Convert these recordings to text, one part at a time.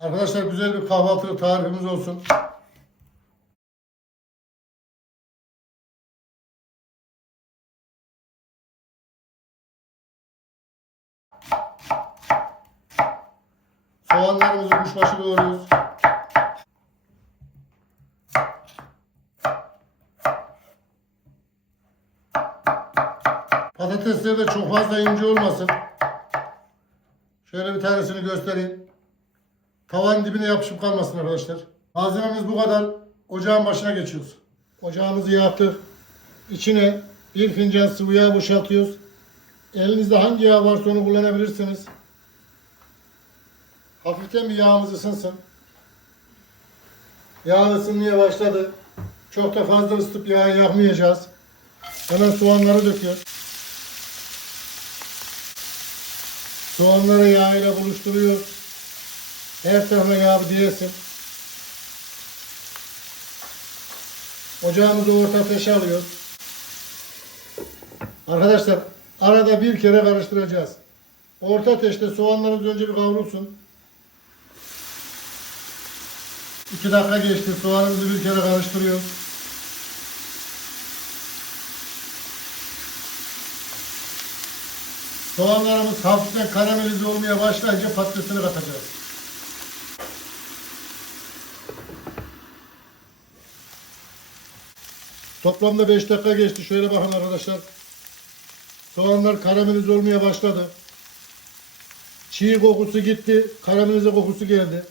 Arkadaşlar güzel bir kahvaltı tarifimiz olsun. Soğanlarımızı kuşbaşı doğruyoruz. Patatesleri de çok fazla ince olmasın. Şöyle bir tanesini göstereyim. Tavanın dibine yapışıp kalmasın arkadaşlar. Malzememiz bu kadar. Ocağın başına geçiyoruz. Ocağımızı yaktık. İçine bir fincan sıvı yağ boşaltıyoruz. Elinizde hangi yağ varsa onu kullanabilirsiniz. Hafiften bir yağımız ısınsın. Yağ ısınmaya başladı. Çok da fazla ısıtıp yağı yakmayacağız. Hemen soğanları döküyoruz. Soğanları yağ ile buluşturuyoruz. Her tarafına yağ diyesin. Ocağımızı orta ateşe alıyoruz. Arkadaşlar arada bir kere karıştıracağız. Orta ateşte soğanlarımız önce bir kavrulsun. 2 dakika geçti. Soğanımızı bir kere karıştırıyoruz. Soğanlarımız hafiften karamelize olmaya başlayınca patatesini katacağız. Toplamda 5 dakika geçti. Şöyle bakın arkadaşlar. Soğanlar karamelize olmaya başladı. Çiğ kokusu gitti. Karamelize kokusu geldi.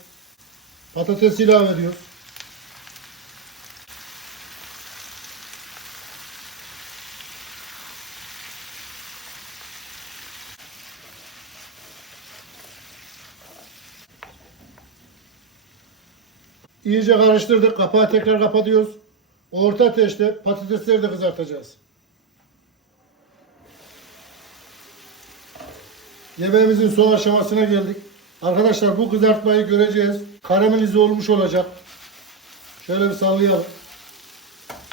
Patates ilave ediyoruz. İyice karıştırdık. Kapağı tekrar kapatıyoruz. Orta ateşte patatesleri de kızartacağız. Yemeğimizin son aşamasına geldik. Arkadaşlar bu kızartmayı göreceğiz. Karamelize olmuş olacak. Şöyle bir sallayalım.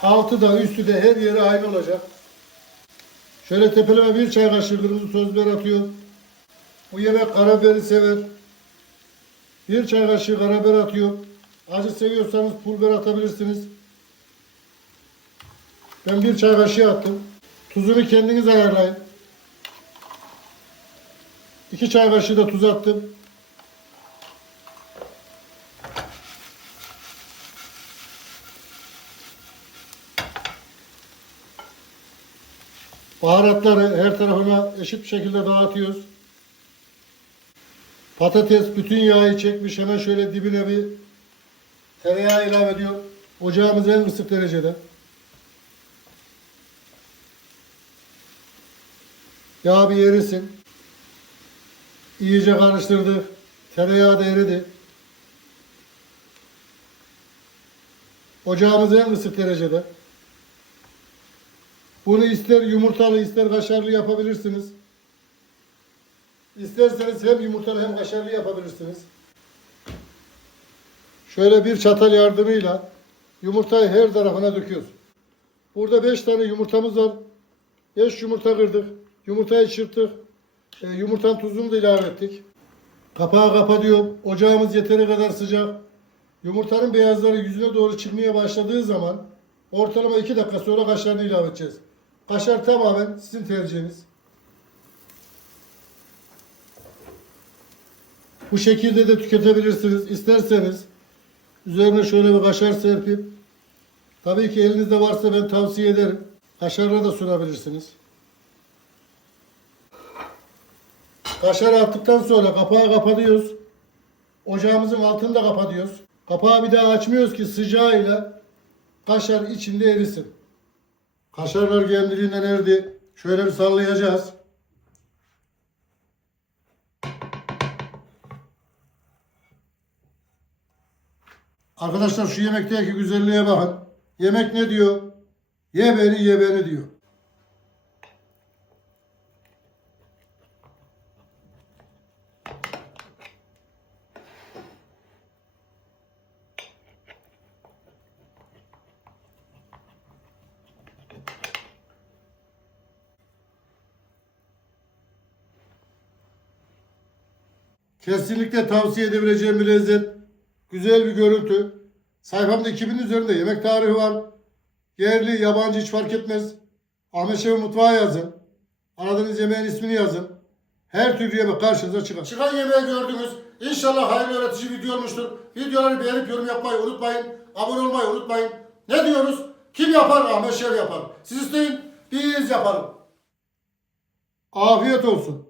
Altı da üstü de her yeri aynı olacak. Şöyle tepeleme bir çay kaşığı kırmızı toz biber atıyor. Bu yemek karabiberi sever. Bir çay kaşığı karabiber atıyor. Acı seviyorsanız pul biber atabilirsiniz. Ben bir çay kaşığı attım. Tuzunu kendiniz ayarlayın. İki çay kaşığı da tuz attım. Baharatları her tarafına eşit bir şekilde dağıtıyoruz. Patates bütün yağı çekmiş. Hemen şöyle dibine bir tereyağı ilave ediyor. Ocağımız en kısık derecede. Yağ bir erisin. İyice karıştırdık. Tereyağı da eridi. Ocağımız en kısık derecede. Bunu ister yumurtalı ister kaşarlı yapabilirsiniz. İsterseniz hem yumurtalı hem kaşarlı yapabilirsiniz. Şöyle bir çatal yardımıyla yumurtayı her tarafına döküyoruz. Burada 5 tane yumurtamız var. 5 yumurta kırdık. Yumurtayı çırptık. E, yumurtanın tuzunu da ilave ettik. Kapağı kapatıyorum. Ocağımız yeteri kadar sıcak. Yumurtanın beyazları yüzüne doğru çıkmaya başladığı zaman ortalama 2 dakika sonra kaşarını ilave edeceğiz. Kaşar tamamen sizin tercihiniz. Bu şekilde de tüketebilirsiniz. İsterseniz üzerine şöyle bir kaşar serpip tabii ki elinizde varsa ben tavsiye ederim. Kaşarla da sunabilirsiniz. Kaşarı attıktan sonra kapağı kapatıyoruz. Ocağımızın altını da kapatıyoruz. Kapağı bir daha açmıyoruz ki sıcağıyla kaşar içinde erisin. Kaşarlar kendiliğinden eridi. Şöyle bir sallayacağız. Arkadaşlar şu yemekteki güzelliğe bakın. Yemek ne diyor? Ye beni ye beni diyor. Kesinlikle tavsiye edebileceğim bir lezzet. güzel bir görüntü. Sayfamda 2000 üzerinde yemek tarihi var. Yerli, yabancı hiç fark etmez. Ahmet Şef'in mutfağı yazın. Aradığınız yemeğin ismini yazın. Her türlü yemek karşınıza çıkar. Çıkan yemeği gördünüz. İnşallah hayırlı öğretici video olmuştur. Videoları beğenip yorum yapmayı unutmayın. Abone olmayı unutmayın. Ne diyoruz? Kim yapar? Ahmet Şef yapar. Siz isteyin, biz yapalım. Afiyet olsun.